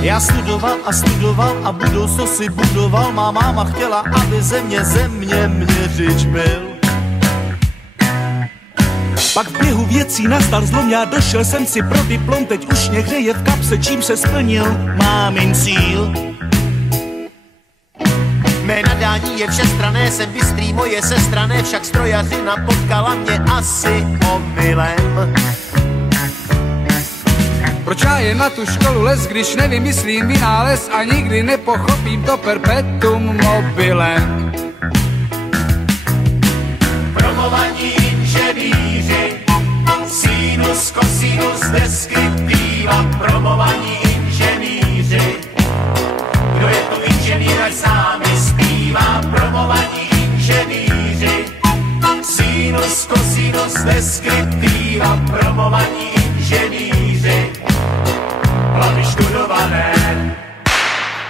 Já studoval a studoval a budoucnost si budoval. Má máma chtěla, aby země měřič byl. Pak v běhu věcí nastal zlom, já došel jsem si pro diplom. Teď už mě hřeje v kapse, čím se splnil mámin cíl. Mé nadání je všestranné, jsem bystrý, moje sestrané, však strojařina potkala mě asi omylem. Proč já jen na tu školu les, když nevymyslím vynález a nikdy nepochopím to perpetuum mobilem? Promovaní inženýři, sinus, cosinus, deskriptiva. Promovaní inženýři, kdo je tu inženýr, ať s námi zpívá. Promovaní inženýři, sinus, cosinus, deskriptiva. Promovaní inženýři, hlavy študované.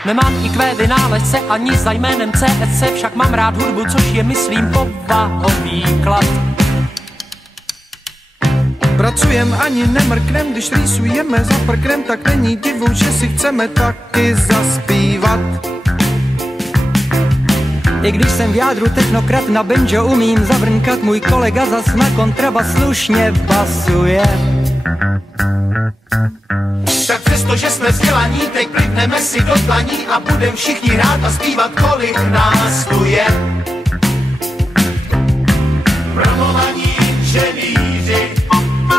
Nemám IQ vynálezce ani za jménem CSC, však mám rád hudbu, což je, myslím, povahový klad. Pracujem ani nemrknem, když rýsujeme za prknem, tak není divu, že si chceme taky zaspívat. I když jsem v jádru technokrat, na banjo umím zavrnkat, můj kolega zas na kontrabas slušně basuje. Tak přesto, že jsme vzdělaní, teď plivneme si do dlaní a budem všichni hrát a zpívat, kolik nás tu je. Promovaní inženýři,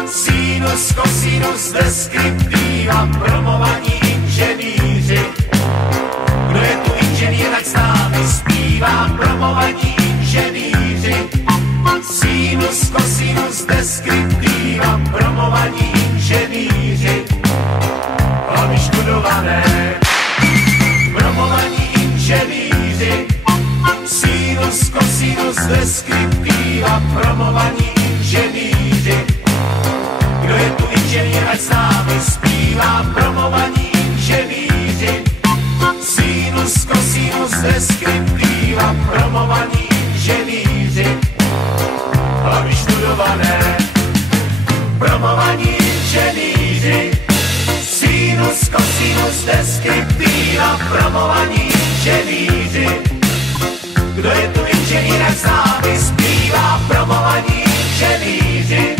sinus, cosinus, deskriptiva. Promovaní inženýři, kdo je tu inženýr, ať s námi zpívá. Promovaní inženýři, sinus, cosinus, deskriptiva. Promovaní inženýři, hlavy študované. Promovaní inženýři, sinus, cosinus, deskriptiva. Promovaní inženýři, kdo je tu inženýr, ať s námi zpívá. Promovaní inženýři, sinus, cosinus, deskriptiva. Promovaní inženýři, hlavy študované. Promovaní inženýři, sinus, cosinus, deskriptiva. Promovaní inženýři, kdo je tu inženýr, ať s námi zpívá. Promovaní inženýři,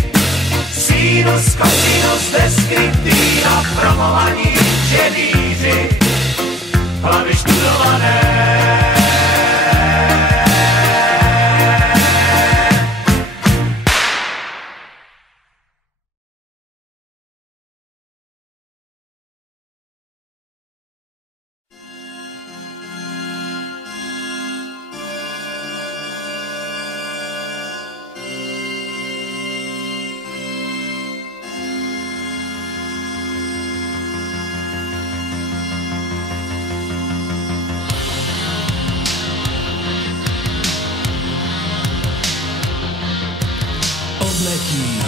sinus, cosinus, deskriptiva. Promovaní inženýři, hlavy študované. Odletí